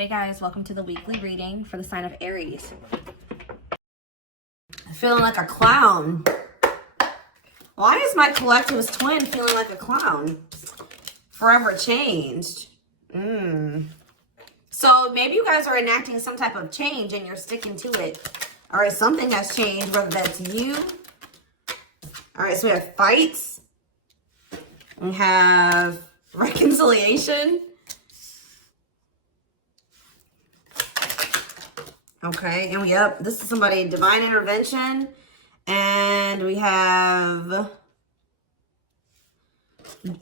Hey guys, welcome to the weekly reading for the sign of Aries. I'm feeling like a clown. Why is my collective's twin feeling like a clown? Forever changed. So maybe you guys are enacting some type of change and you're sticking to it. All right, something has changed, whether that's you. All right, so we have fights. We have reconciliation. Okay, and this is somebody, divine intervention. And we have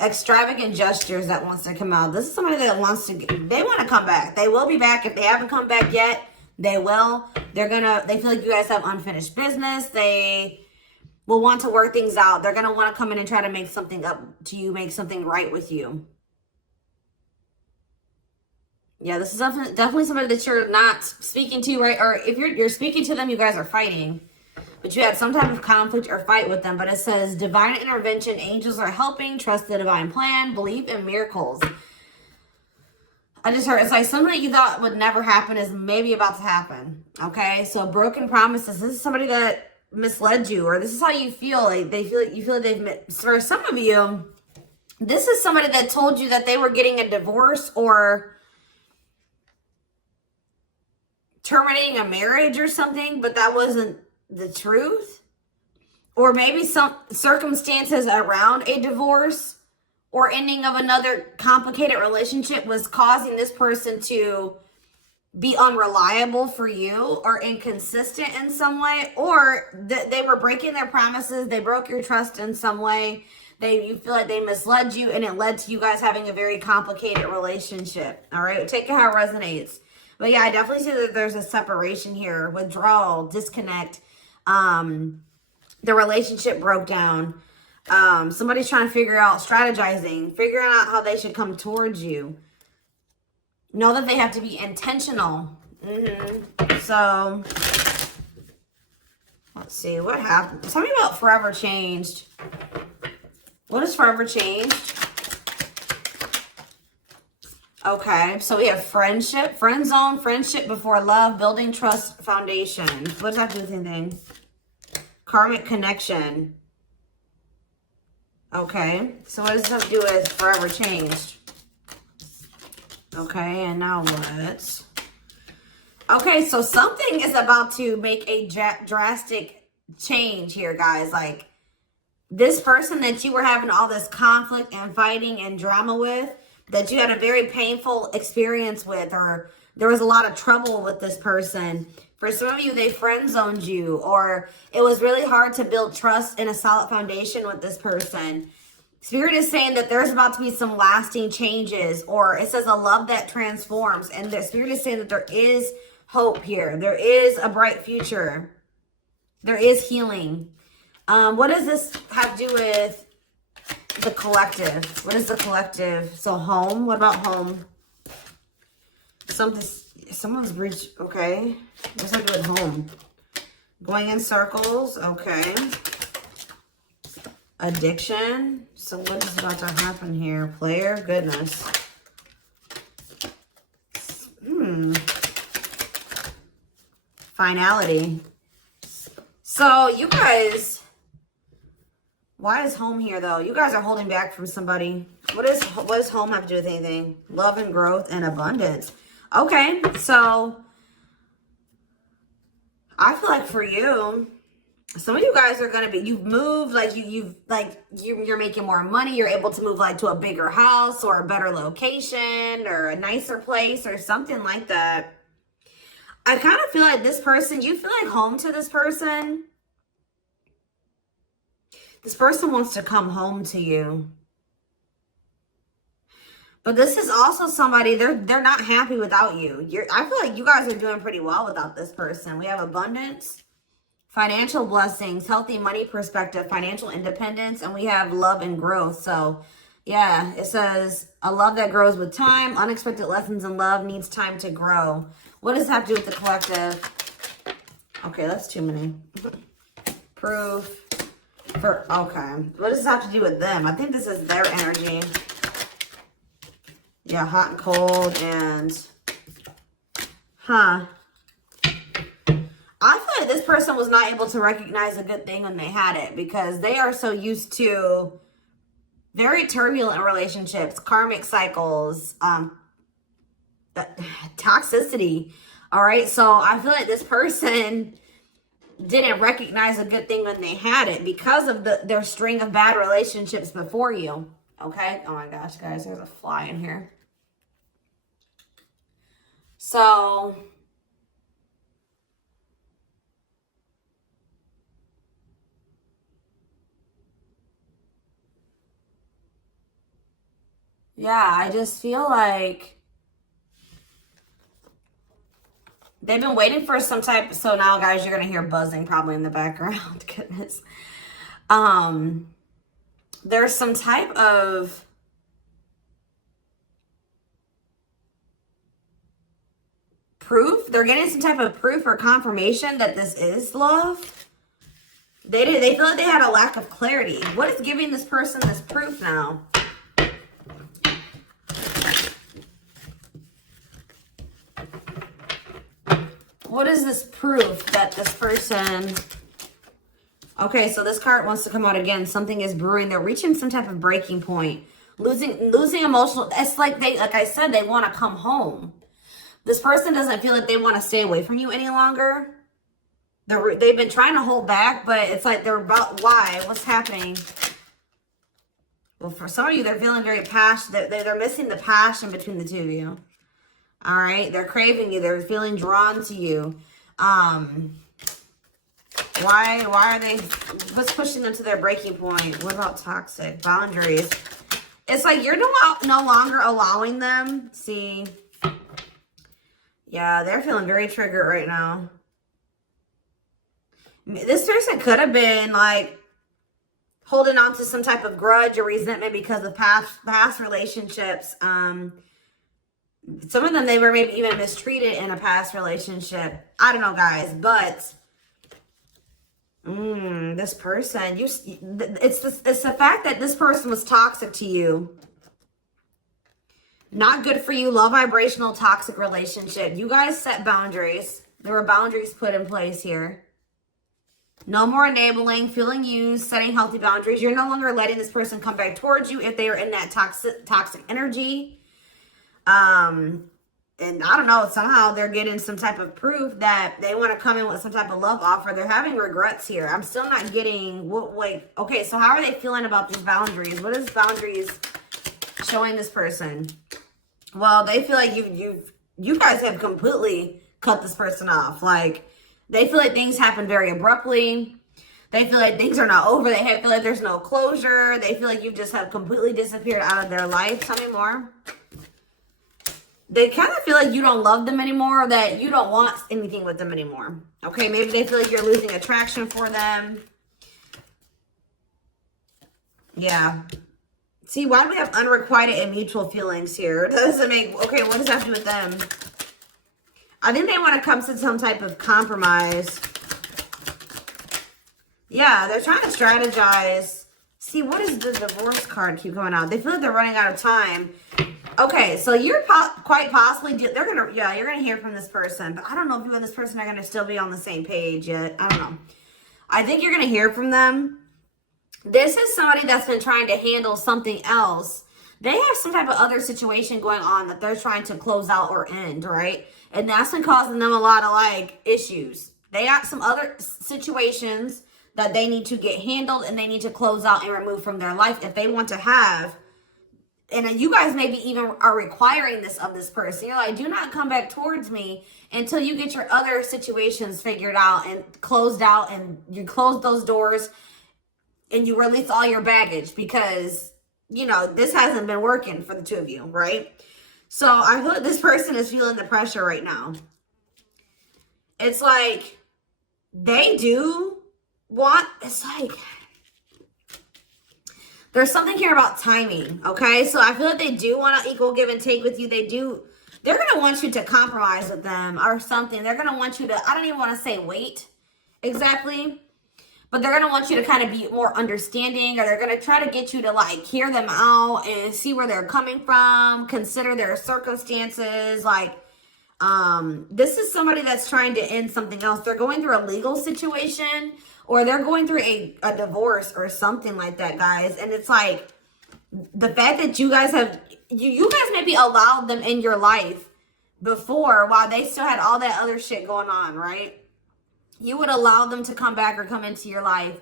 extravagant gestures that wants to come out. This is somebody that wants to, they want to come back. They will be back. If they haven't come back yet, they will. They feel like you guys have unfinished business. They will want to work things out. They're going to want to come in and try to make something up to you, make something right with you. Yeah, this is definitely somebody that you're not speaking to, right? Or if you're speaking to them, you guys are fighting. But you had some type of conflict or fight with them. But it says, divine intervention, angels are helping, trust the divine plan, believe in miracles. I just heard, it's like something that you thought would never happen is maybe about to happen. Okay, so broken promises. This is somebody that misled you, or this is how you feel. Like you feel like they've, for some of you, this is somebody that told you that they were getting a divorce or terminating a marriage or something, but that wasn't the truth. Or maybe some circumstances around a divorce or ending of another complicated relationship was causing this person to be unreliable for you or inconsistent in some way, or they were breaking their promises. They broke your trust in some way. You feel like they misled you, and it led to you guys having a very complicated relationship. All right, take it how it resonates. But yeah, I definitely see that there's a separation here, withdrawal, disconnect. The relationship broke down. Somebody's trying to figure out, strategizing, figuring out how they should come towards you. Know that they have to be intentional. So, let's see, what happened? Tell me about forever changed. What is forever changed? Okay, so we have friendship, friend zone, friendship before love, building trust, foundation. What does that do with anything? Karmic connection. Okay, so what does this have to do with forever changed? Okay, and now what? Okay, so something is about to make a drastic change here, guys. Like, this person that you were having all this conflict and fighting and drama with, that you had a very painful experience with, or there was a lot of trouble with this person. For some of you, they friend zoned you, or it was really hard to build trust and a solid foundation with this person. Spirit is saying that there's about to be some lasting changes, or it says a love that transforms. And the Spirit is saying that there is hope here. There is a bright future. There is healing. What does this have to do with the collective? What is the collective? So home. What about home? Someone's reached. Okay. What's that do with home? Going in circles. Okay. Addiction. So what is about to happen here? Player. Goodness. Finality. So you guys, why is home here though? You guys are holding back from somebody. What does home have to do with anything? Love and growth and abundance. Okay, so I feel like for you, some of you guys are gonna be, you've moved, like you're making more money. You're able to move like to a bigger house or a better location or a nicer place or something like that. I kind of feel like this person, you feel like home to this person. This person wants to come home to you. But this is also somebody, they're not happy without you. I feel like you guys are doing pretty well without this person. We have abundance, financial blessings, healthy money perspective, financial independence, and we have love and growth. So yeah, it says a love that grows with time. Unexpected lessons in love needs time to grow. What does that have to do with the collective? Okay, that's too many. Proof. Okay. What does this have to do with them? I think this is their energy. Yeah, hot and cold and Huh. I feel like this person was not able to recognize a good thing when they had it because they are so used to very turbulent relationships, karmic cycles, toxicity. All right. So I feel like this person didn't recognize a good thing when they had it because of their string of bad relationships before you. Okay. Oh my gosh, guys, there's a fly in here. So yeah, I just feel like they've been waiting for some type. So now, guys, you're going to hear buzzing probably in the background. Goodness. There's some type of proof. They're getting some type of proof or confirmation that this is love. They feel like they had a lack of clarity. What is giving this person this proof now? What is this proof that this person... Okay, so this card wants to come out again. Something is brewing. They're reaching some type of breaking point. Losing emotional... It's like I said, they want to come home. This person doesn't feel like they want to stay away from you any longer. They've been trying to hold back, but it's like they're about... Why? What's happening? Well, for some of you, they're feeling very passionate. They're missing the passion between the two of you. All right, they're craving you. They're feeling drawn to you. Why are they? What's pushing them to their breaking point? What about toxic boundaries? It's like you're no longer allowing them. See, yeah, they're feeling very triggered right now. This person could have been like holding on to some type of grudge or resentment because of past relationships. Some of them, they were maybe even mistreated in a past relationship. I don't know, guys, but this person, it's the fact that this person was toxic to you. Not good for you, low vibrational, toxic relationship. You guys set boundaries. There were boundaries put in place here. No more enabling, feeling used, setting healthy boundaries. You're no longer letting this person come back towards you if they are in that toxic energy. And I don't know, somehow they're getting some type of proof that they want to come in with some type of love offer. They're having regrets here. I'm still not getting okay, so how are they feeling about these boundaries? What is boundaries showing this person? Well, they feel like you guys have completely cut this person off. Like, they feel like things happen very abruptly. They feel like things are not over. They feel like there's no closure. They feel like you just have completely disappeared out of their life. Tell me more. They kind of feel like you don't love them anymore, or that you don't want anything with them anymore. Okay, maybe they feel like you're losing attraction for them. Yeah. See, why do we have unrequited and mutual feelings here? It doesn't make... Okay, what does that have to do with them? I think they want to come to some type of compromise. Yeah, they're trying to strategize. See, what is the divorce card keep coming out? They feel like they're running out of time. Okay, so you're quite possibly, you're gonna hear from this person, but I don't know if you and this person are gonna still be on the same page yet. I don't know. I think you're gonna hear from them. This is somebody that's been trying to handle something else. They have some type of other situation going on that they're trying to close out or end, right? And that's been causing them a lot of like issues. They have some other situations that they need to get handled and they need to close out and remove from their life if they want to have. And you guys maybe even are requiring this of this person. You're like, do not come back towards me until you get your other situations figured out and closed out, and you close those doors and you release all your baggage, because, you know, this hasn't been working for the two of you, right? So I feel like this person is feeling the pressure right now. It's like they do want, it's like... There's something here about timing, okay? So I feel like they do want to equal give and take with you. They're going to want you to compromise with them or something. They're going to want you to, I don't even want to say wait exactly, but they're going to want you to kind of be more understanding, or they're going to try to get you to like hear them out and see where they're coming from, consider their circumstances. Like, This is somebody that's trying to end something else. They're going through a legal situation, or they're going through a divorce or something like that, guys. And it's like, the fact that you guys have, you guys maybe allowed them in your life before while they still had all that other shit going on, right? You would allow them to come back or come into your life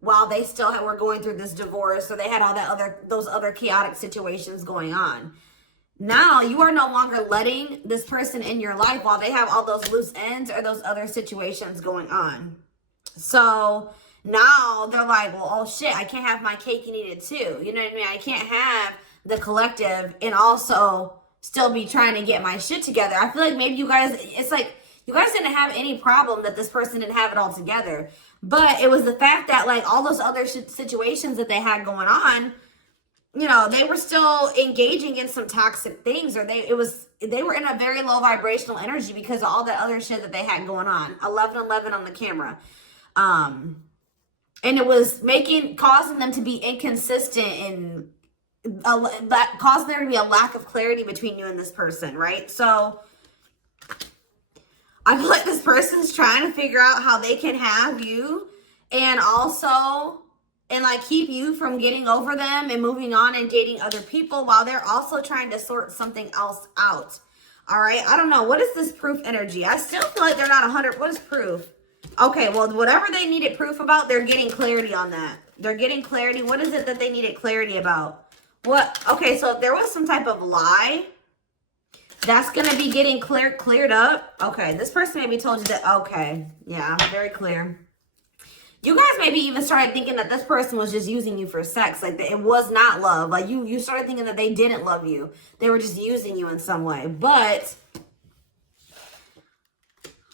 while they still were going through this divorce, or they had all that those other chaotic situations going on. Now you are no longer letting this person in your life while they have all those loose ends or those other situations going on. So now they're like, well, oh shit, I can't have my cake and eat it too. You know what I mean? I can't have the collective and also still be trying to get my shit together. I feel like maybe you guys, it's like, you guys didn't have any problem that this person didn't have it all together. But it was the fact that like all those other situations that they had going on, you know, they were still engaging in some toxic things, or they were in a very low vibrational energy because of all that other shit that they had going on. 1111 on the camera. And it was causing them to be inconsistent and causing there to be a lack of clarity between you and this person, right? So I feel like this person's trying to figure out how they can have you and also, and like keep you from getting over them and moving on and dating other people while they're also trying to sort something else out. All right. I don't know. What is this proof energy? I still feel like they're not 100. What is proof? Okay. Well, whatever they needed proof about, they're getting clarity on that. They're getting clarity. What is it that they needed clarity about? What? Okay. So if there was some type of lie, that's going to be getting cleared up. Okay. This person maybe told you that. Okay. Yeah. Very clear. You guys maybe even started thinking that this person was just using you for sex. Like, it was not love. Like, you started thinking that they didn't love you. They were just using you in some way. But,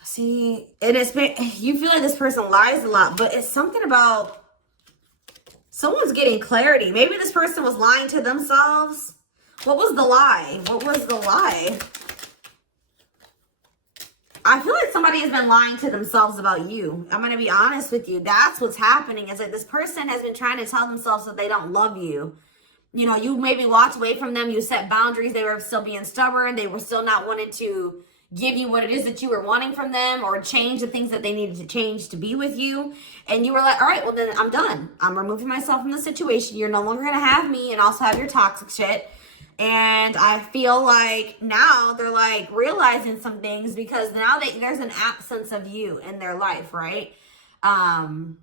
see, you feel like this person lies a lot. But it's something about someone's getting clarity. Maybe this person was lying to themselves. What was the lie? What was the lie? I feel like somebody has been lying to themselves about you. I'm going to be honest with you. That's what's happening. Is like this person has been trying to tell themselves that they don't love you. You know, you maybe walked away from them. You set boundaries. They were still being stubborn. They were still not wanting to give you what it is that you were wanting from them, or change the things that they needed to change to be with you. And you were like, all right, well then I'm done. I'm removing myself from the situation. You're no longer going to have me and also have your toxic shit. And I feel like now they're like realizing some things because now there's an absence of you in their life, right? And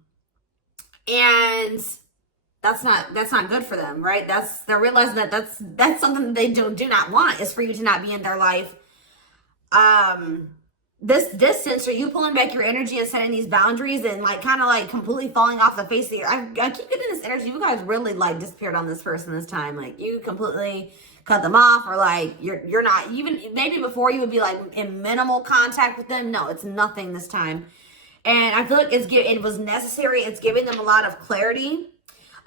that's not good for them, right? They're realizing that that's something that they do not want, is for you to not be in their life. This distance, or you pulling back your energy and setting these boundaries and like kind of like completely falling off the face of the earth. I keep getting this energy. You guys really like disappeared on this person this time. Like you completely cut them off, or like you're not even, maybe before you would be like in minimal contact with them. No, it's nothing this time. And I feel like it was necessary. It's giving them a lot of clarity.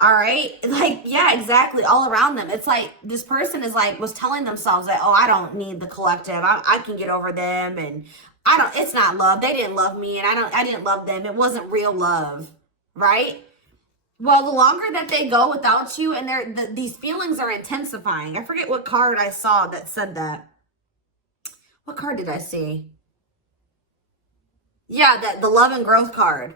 All right. Like, yeah, exactly. All around them. It's like this person was telling themselves that, oh, I don't need the collective. I can get over them. And it's not love. They didn't love me. And I didn't love them. It wasn't real love. Right. Well, the longer that they go without you, and these feelings are intensifying. I forget what card I saw that said that. What card did I see? Yeah, the love and growth card.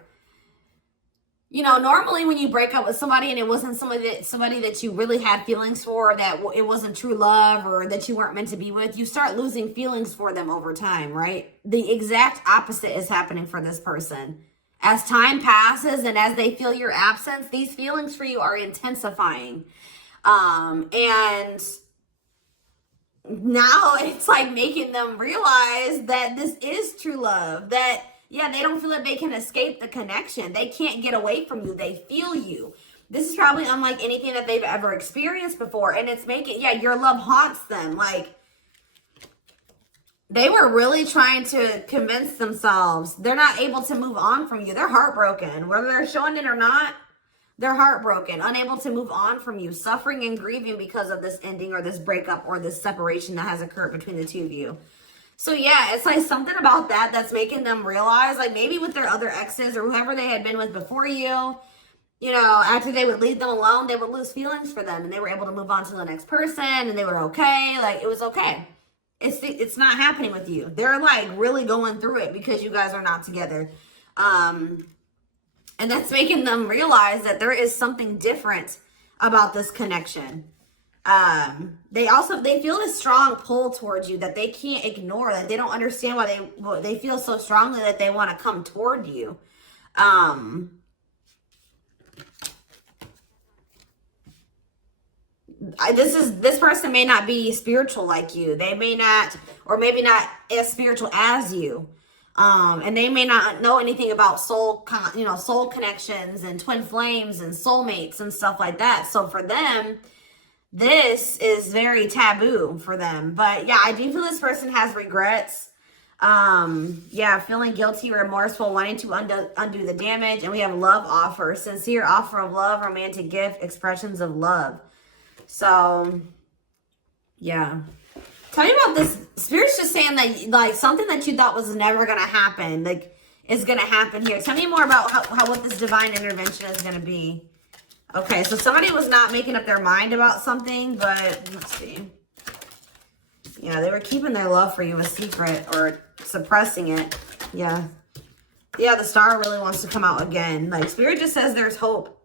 You know, normally when you break up with somebody and it wasn't somebody that you really had feelings for, that it wasn't true love, or that you weren't meant to be with, you start losing feelings for them over time, right? The exact opposite is happening for this person. As time passes and as they feel your absence, these feelings for you are intensifying. And now it's like making them realize that this is true love, that yeah, they don't feel like they can escape the connection. They can't get away from you. They feel you. This is probably unlike anything that they've ever experienced before. And it's your love haunts them. Like, they were really trying to convince themselves they're not able to move on from you. They're heartbroken. Whether they're showing it or not, they're heartbroken, unable to move on from you, suffering and grieving because of this ending or this breakup or this separation that has occurred between the two of you. So yeah, it's like something about that's making them realize, like maybe with their other exes or whoever they had been with before you, you know, after they would leave them alone, they would lose feelings for them and they were able to move on to the next person and they were okay. Like, it was okay. it's not happening with you. They're like really going through it because you guys are not together. And that's making them realize that there is something different about this connection. They feel this strong pull towards you that they can't ignore, that they don't understand why they feel so strongly that they want to come toward you. This person may not be spiritual like you. They may not, or maybe not as spiritual as you. And they may not know anything about soul connections and twin flames and soulmates and stuff like that. So for them, this is very taboo for them. But yeah, I do feel this person has regrets. Yeah, feeling guilty, remorseful, wanting to undo the damage. And we have love offer, sincere offer of love, romantic gift, expressions of love. So, yeah. Tell me about this. Spirit's just saying that, like, something that you thought was never going to happen, like, is going to happen here. Tell me more about what this divine intervention is going to be. Okay, so somebody was not making up their mind about something, but let's see. Yeah, they were keeping their love for you a secret or suppressing it. Yeah. Yeah, the star really wants to come out again. Like, Spirit just says there's hope.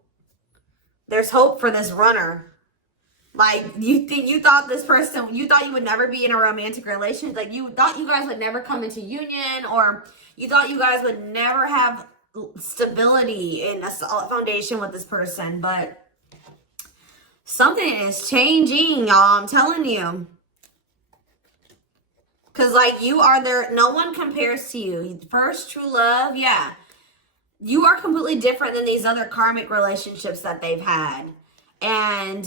There's hope for this runner. Like, you thought this person, you thought you would never be in a romantic relationship. Like, you thought you guys would never come into union, or you thought you guys would never have stability in a solid foundation with this person. But something is changing, y'all. I'm telling you. Because, like, you are there. No one compares to you. First true love, yeah. You are completely different than these other karmic relationships that they've had. And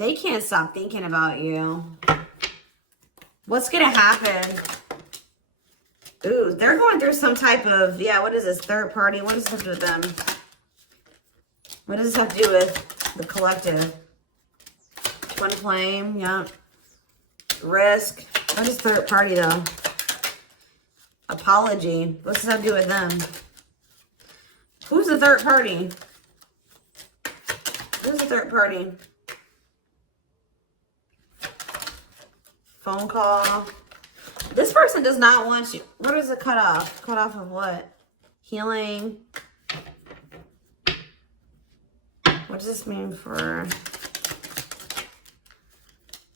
they can't stop thinking about you. What's going to happen? Ooh, they're going through some type of, yeah, what is this? Third party? What does this have to do with them? What does this have to do with the collective? Twin flame, yeah. Risk. What is third party, though? Apology. What's this have to do with them? Who's the third party? Who's the third party? Phone call. This person does not want you. What is it cut off? Cut off of what? Healing. What does this mean for...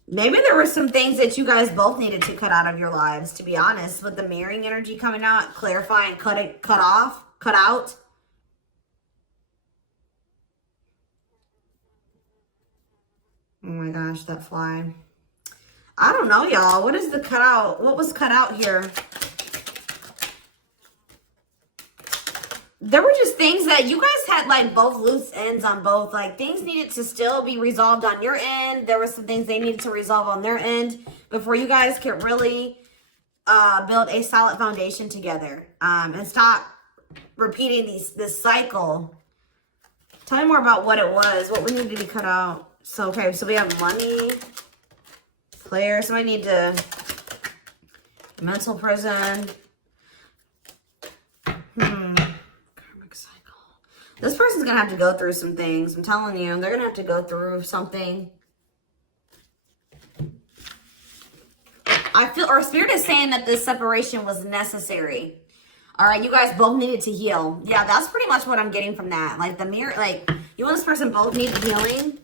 Maybe there were some things that you guys both needed to cut out of your lives, to be honest. With the mirroring energy coming out, clarifying, cut out. Oh my gosh, that fly. I don't know, y'all. What is the cutout? What was cut out here? There were just things that you guys had, like, both loose ends on both. Like, things needed to still be resolved on your end. There were some things they needed to resolve on their end before you guys could really build a solid foundation together. And stop repeating this cycle. Tell me more about what it was. What we needed to be cut out. So, okay, so we have money, player. Somebody need to, mental prison. Karmic cycle. This person's going to have to go through some things. I'm telling you, they're going to have to go through something. I feel, or Spirit is saying that this separation was necessary. All right, you guys both needed to heal. Yeah, that's pretty much what I'm getting from that. Like, the mirror, like, you and this person both needed healing.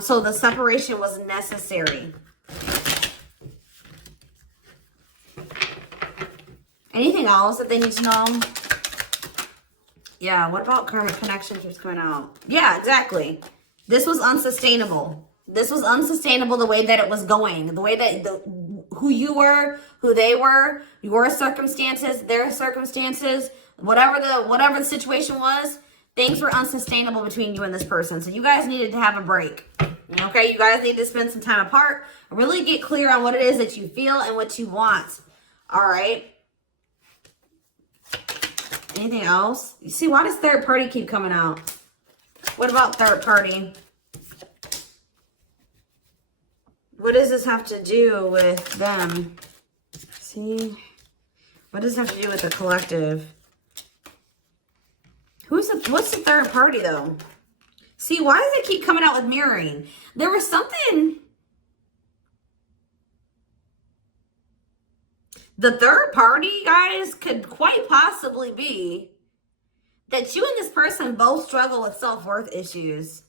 So the separation was necessary. Anything else that they need to know? Yeah, what about karmic connection keeps coming out? Yeah, exactly. This was unsustainable. This was unsustainable the way that it was going. The way that who you were, who they were, your circumstances, their circumstances, whatever the situation was. Things were unsustainable between you and this person. So you guys needed to have a break. Okay? You guys need to spend some time apart. Really get clear on what it is that you feel and what you want. All right? Anything else? You see, why does third party keep coming out? What about third party? What does this have to do with them? See? What does it have to do with the collective? What's the third party, though? See, why does it keep coming out with mirroring? There was something... The third party, guys, could quite possibly be that you and this person both struggle with self-worth issues.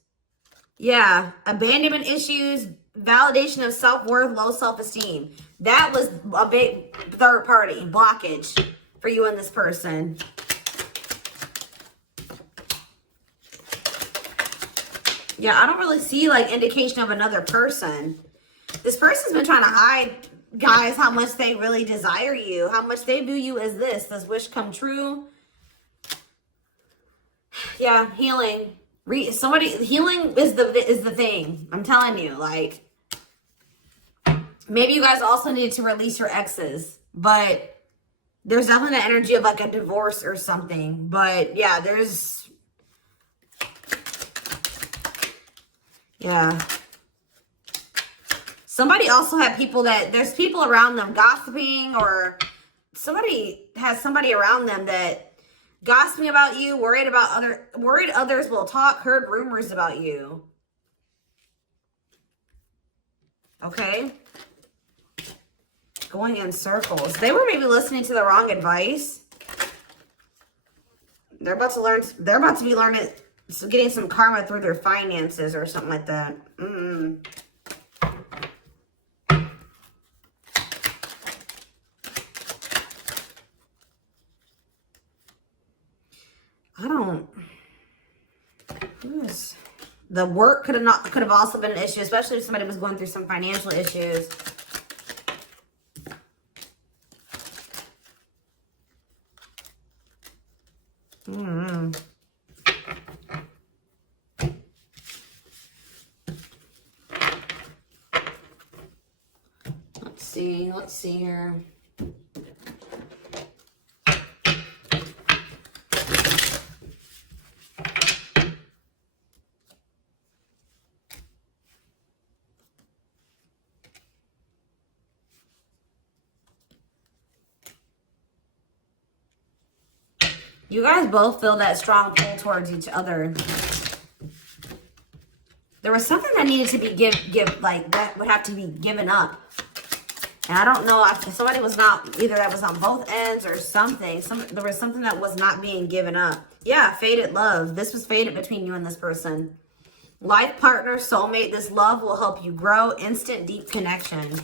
Yeah, abandonment issues, validation of self-worth, low self-esteem. That was a big third party blockage for you and this person. Yeah, I don't really see like indication of another person. This person's been trying to hide, guys, how much they really desire you, how much they view you as this. Does wish come true? Yeah, healing. Healing is the thing. I'm telling you, like, maybe you guys also need to release your exes, but there's definitely the energy of like a divorce or something. But yeah, yeah. Somebody also had people there's people around them gossiping, or somebody has somebody around them that gossiping about you, worried others will talk, heard rumors about you. Okay. Going in circles. They were maybe listening to the wrong advice. They're about to be learning, so getting some karma through their finances or something like that. The work could have also been an issue, especially if somebody was going through some financial issues. Let's see here. You guys both feel that strong pull towards each other. There was something that needed to be that would have to be given up. And I don't know if somebody was not, either that was on both ends or something. There was something that was not being given up. Yeah, fated love. This was fated between you and this person. Life partner, soulmate. This love will help you grow. Instant, deep connection.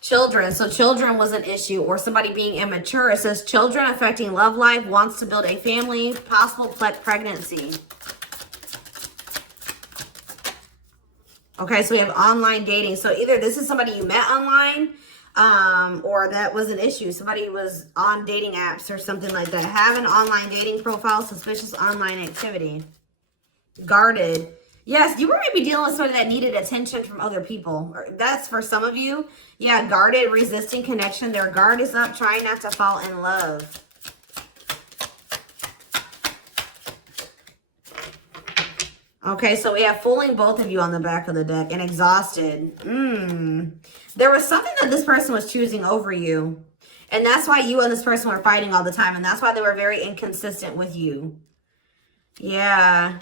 Children. So children was an issue, or somebody being immature. It says children affecting love life, wants to build a family, possible pregnancy. Okay, so we have online dating. So either this is somebody you met online, or that was an issue. Somebody was on dating apps or something like that. Have an online dating profile, suspicious online activity. Guarded. Yes, you were maybe dealing with somebody that needed attention from other people. That's for some of you. Yeah, guarded, resisting connection. Their guard is up, trying not to fall in love. Okay, so we have fooling both of you on the back of the deck and exhausted. There was something that this person was choosing over you. And that's why you and this person were fighting all the time. And that's why they were very inconsistent with you. Yeah.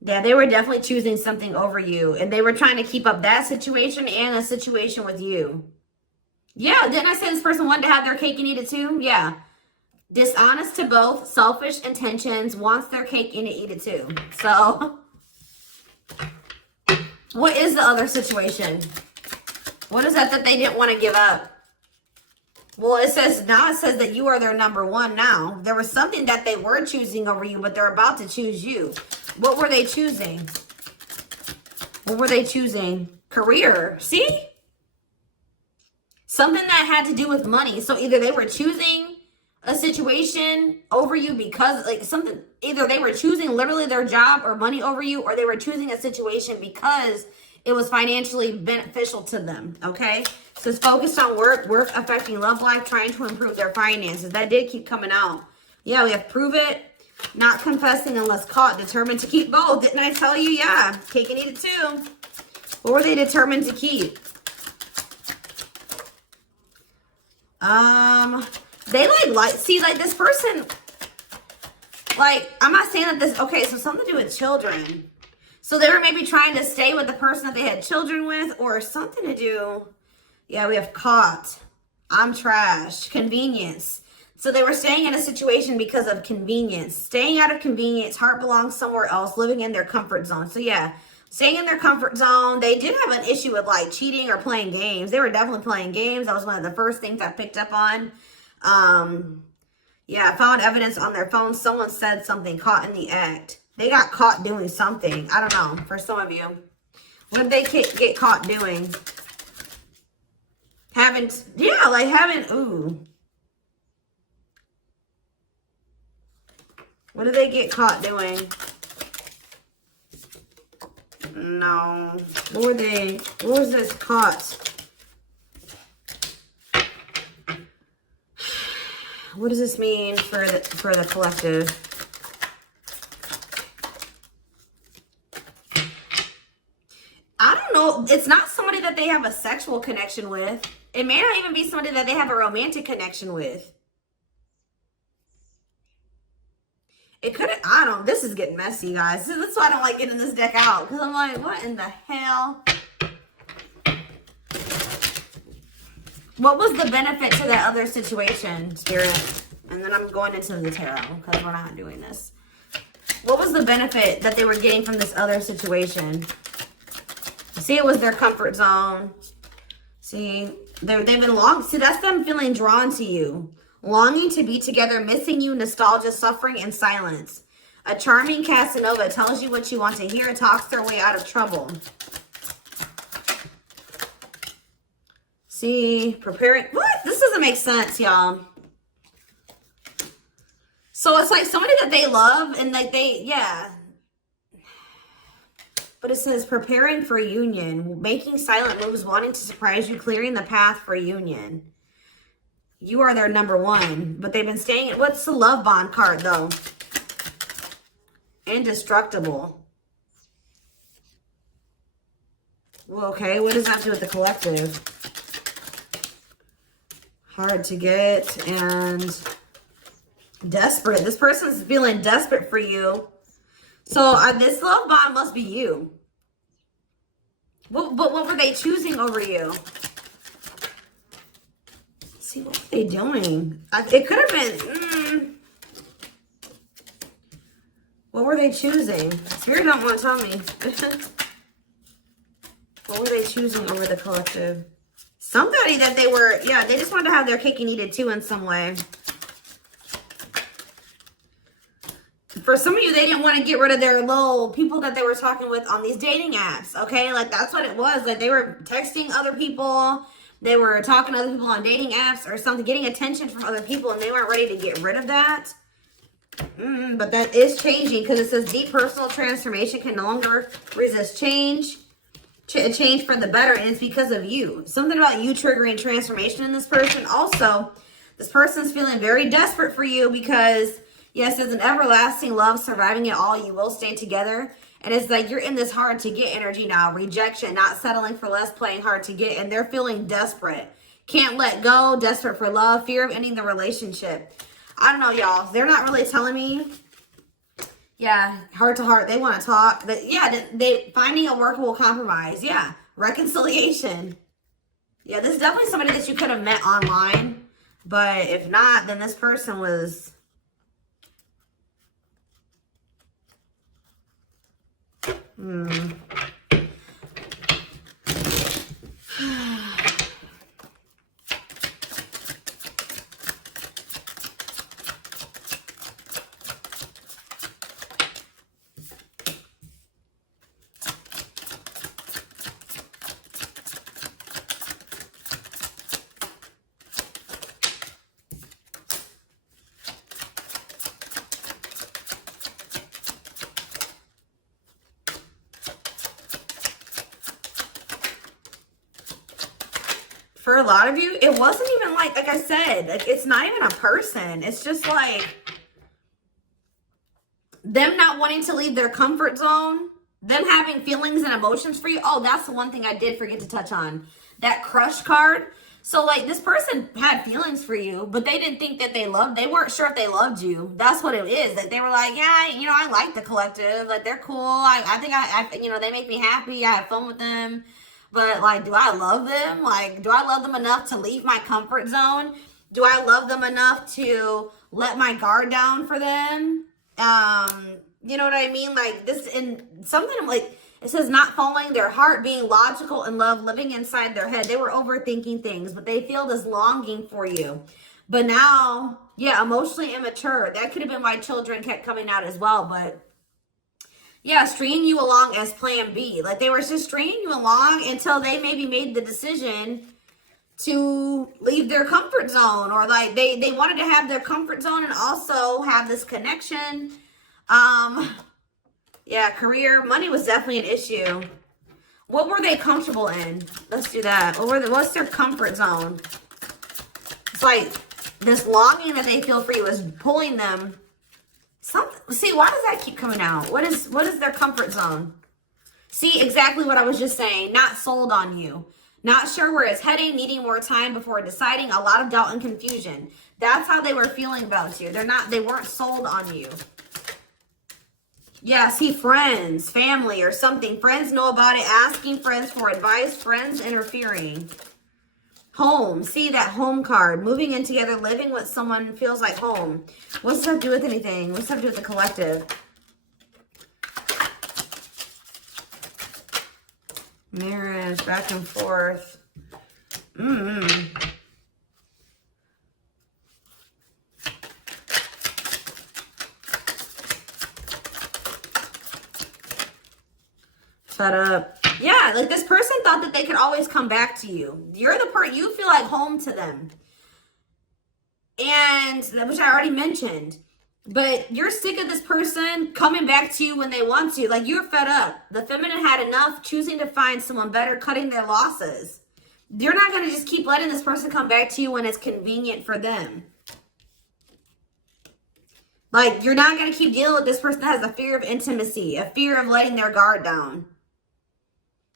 Yeah, they were definitely choosing something over you. And they were trying to keep up that situation and a situation with you. Yeah, didn't I say this person wanted to have their cake and eat it too? Yeah. Dishonest to both, selfish intentions, wants their cake and to eat it too. So, what is the other situation? What is that they didn't want to give up? Well, it says that you are their number one now. There was something that they were choosing over you, but they're about to choose you. What were they choosing? What were they choosing? Career. See? Something that had to do with money. So either they were choosing a situation over you because either they were choosing literally their job or money over you, or they were choosing a situation because it was financially beneficial to them. Okay, so it's focused on work affecting love life, trying to improve their finances. That did keep coming out. Yeah, we have prove it, not confessing unless caught, determined to keep both. Didn't I tell you? Yeah, cake and eat it too. What were they determined to keep? They see this person, I'm not saying that this, okay, so something to do with children. So they were maybe trying to stay with the person that they had children with, or something to do. Yeah, we have caught. I'm trash. Convenience. So they were staying in a situation because of convenience. Staying out of convenience. Heart belongs somewhere else. Living in their comfort zone. So yeah, staying in their comfort zone. They did have an issue with like cheating or playing games. They were definitely playing games. That was one of the first things I picked up on. Yeah, found evidence on their phone. Someone said something, caught in the act. They got caught doing something. I don't know, for some of you. What did they get caught doing? Ooh. What did they get caught doing? No. What was this caught? What does this mean for the collective? I don't know. It's not somebody that they have a sexual connection with. It may not even be somebody that they have a romantic connection with. It could have, I don't, this is getting messy, guys. That's why I don't like getting this deck out. Because I'm like, what in the hell? What was the benefit to that other situation, Spirit? And then I'm going into the tarot because we're not doing this. What was the benefit that they were getting from this other situation? See, it was their comfort zone. See, they've been long. See, that's them feeling drawn to you. Longing to be together, missing you, nostalgia, suffering, and silence. A charming Casanova tells you what you want to hear, talks their way out of trouble. See, preparing. What? This doesn't make sense, y'all. So it's like somebody that they love and like yeah. But it says preparing for union, making silent moves, wanting to surprise you, clearing the path for union. You are their number one, but they've been staying. What's the love bond card though? Indestructible. Well, okay, what does that have to do with the collective? Hard to get and desperate. This person's feeling desperate for you. So this love bond must be you. But what were they choosing over you? Let's see, what were they doing? It could have been... What were they choosing? Spirit don't want to tell me. What were they choosing over the collective? Somebody that they were... Yeah, they just wanted to have their cake and eat it too in some way. For some of you, they didn't want to get rid of their little people that they were talking with on these dating apps, okay? Like, that's what it was. Like, they were texting other people. They were talking to other people on dating apps or something, getting attention from other people, and they weren't ready to get rid of that. But that is changing because it says deep personal transformation can no longer resist change. Change for the better, and it's because of you. Something about you triggering transformation in this person. Also, this person's feeling very desperate for you because... Yes, it's an everlasting love, surviving it all. You will stay together. And it's like you're in this hard to get energy now. Rejection, not settling for less, playing hard to get. And they're feeling desperate. Can't let go, desperate for love, fear of ending the relationship. I don't know, y'all. They're not really telling me. Yeah, heart to heart. They want to talk. But yeah, they finding a workable compromise. Yeah, reconciliation. Yeah, this is definitely somebody that you could have met online. But if not, then this person was... For a lot of you, it wasn't even like I said, like it's not even a person. It's just like them not wanting to leave their comfort zone, them having feelings and emotions for you. Oh, that's the one thing I did forget to touch on. That crush card. So, like, this person had feelings for you, but they didn't think that they weren't sure if they loved you. That's what it is. That they were like, yeah, you know, I like the collective. Like, they're cool. I think you know, they make me happy. I have fun with them. But, like, do I love them? Like, do I love them enough to leave my comfort zone? Do I love them enough to let my guard down for them? You know what I mean? Like, this, and something like, it says not following their heart, being logical in love, living inside their head. They were overthinking things, but they feel this longing for you. But now, yeah, emotionally immature. That could have been why children kept coming out as well. But yeah, stringing you along as plan B. Like, they were just stringing you along until they maybe made the decision to leave their comfort zone. Or like they wanted to have their comfort zone and also have this connection. Yeah, career, money was definitely an issue. What were they comfortable in? Let's do that. What's their comfort zone? It's like this longing that they feel for you is pulling them. See, why does that keep coming out? What is their comfort zone? See, exactly what I was just saying. Not sold on you. Not sure where it's heading, needing more time before deciding, a lot of doubt and confusion. That's how they were feeling about you. They weren't sold on you. Yeah, see, friends, family, or something. Friends know about it, asking friends for advice, friends interfering. Home, see that home card. Moving in together, living with someone feels like home. What's that do with anything? What's that do with the collective? Marriage, back and forth. Fed up. Yeah, like this person thought that they could always come back to you. You're the person, you feel like home to them. And, which I already mentioned. But you're sick of this person coming back to you when they want to. Like, you're fed up. The feminine had enough, choosing to find someone better, cutting their losses. You're not going to just keep letting this person come back to you when it's convenient for them. Like, you're not going to keep dealing with this person that has a fear of intimacy, a fear of letting their guard down,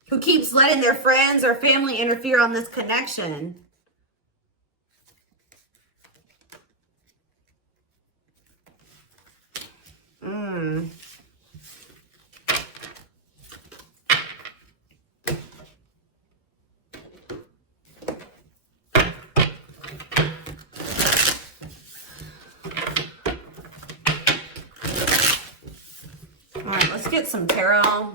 who keeps letting their friends or family interfere on this connection. All right, let's get some tarot.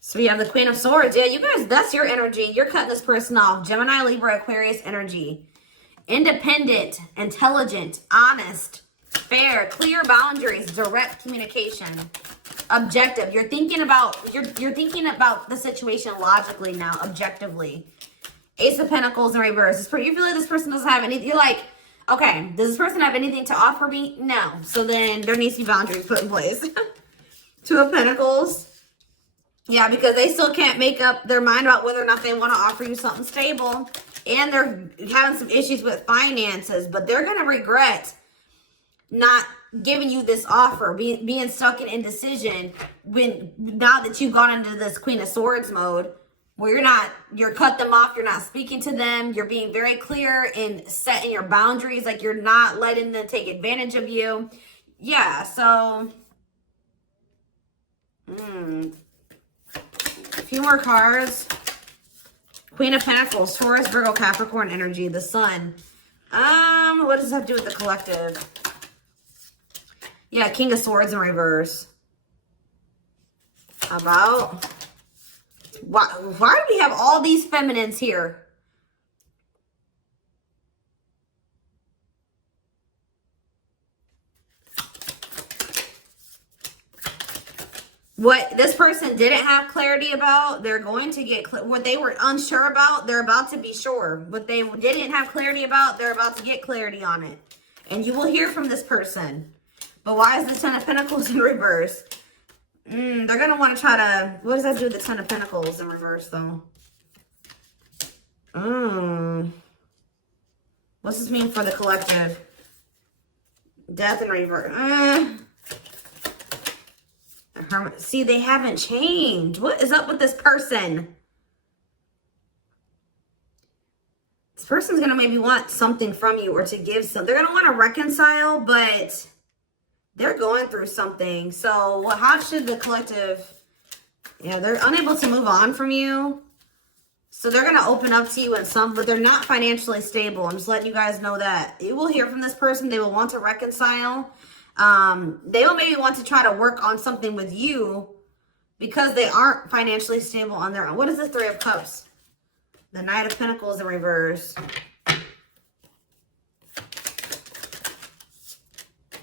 So we have the Queen of Swords. Yeah, you guys, that's your energy. You're cutting this person off. Gemini, Libra, Aquarius energy. Independent, intelligent, honest, fair, clear boundaries, direct communication, objective. You're thinking about the situation logically now, objectively. Ace of Pentacles in reverse. You feel like this person doesn't have anything. You're like, okay, does this person have anything to offer me? No. So then there needs to be boundaries put in place. Two of Pentacles. Yeah, because they still can't make up their mind about whether or not they want to offer you something stable. And they're having some issues with finances. But they're going to regret not giving you this offer, being stuck in indecision now that you've gone into this Queen of Swords mode, where you're cut them off, you're not speaking to them, you're being very clear in setting your boundaries, like you're not letting them take advantage of you. Yeah, so a few more cards. Queen of Pentacles, Taurus, Virgo, Capricorn energy, the Sun. What does that have to do with the collective? Yeah, King of Swords in reverse. How about? Why do we have all these feminines here? What this person didn't have clarity about, they're going to get what they were unsure about, they're about to be sure. What they didn't have clarity about, they're about to get clarity on it. And you will hear from this person. But why is the Ten of Pentacles in reverse? They're going to want to try to... What does that do with the Ten of Pentacles in reverse, though? What's this mean for the collective? Death in reverse. See, they haven't changed. What is up with this person? This person's going to maybe want something from you or to give some. They're going to want to reconcile, but they're going through something. So how should the collective... Yeah, they're unable to move on from you. So they're going to open up to you in some, but they're not financially stable. I'm just letting you guys know that. You will hear from this person. They will want to reconcile. They will maybe want to try to work on something with you because they aren't financially stable on their own. What is the Three of Cups? The Knight of Pentacles in reverse.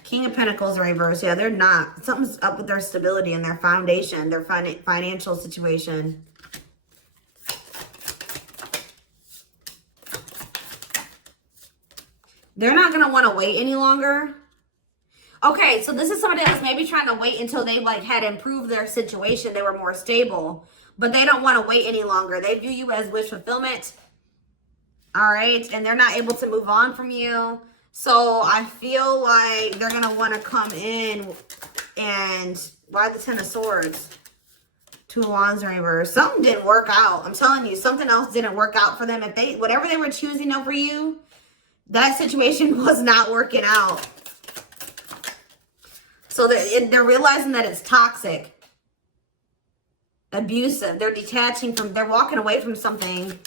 King of Pentacles in reverse. Yeah, they're not. Something's up with their stability and their foundation, their financial situation. They're not going to want to wait any longer. Okay, so this is somebody that's maybe trying to wait until they like had improved their situation. They were more stable, but they don't want to wait any longer. They view you as wish fulfillment. All right, and they're not able to move on from you. So I feel like they're going to want to come in and... Why the Ten of Swords? Two of Wands in reverse. Something didn't work out. I'm telling you, something else didn't work out for them. If they, whatever they were choosing over you, that situation was not working out. So they're realizing that it's toxic, abusive. They're detaching from, they're walking away from something.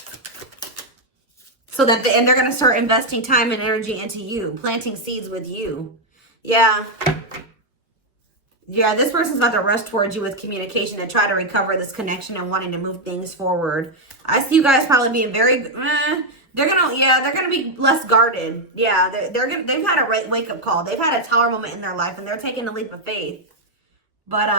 So that, and they're going to start investing time and energy into you, planting seeds with you. Yeah. Yeah, this person's about to rush towards you with communication and try to recover this connection and wanting to move things forward. I see you guys probably being very, they're gonna be less guarded. Yeah, they've had a wake-up call. They've had a tower moment in their life and they're taking a leap of faith. But,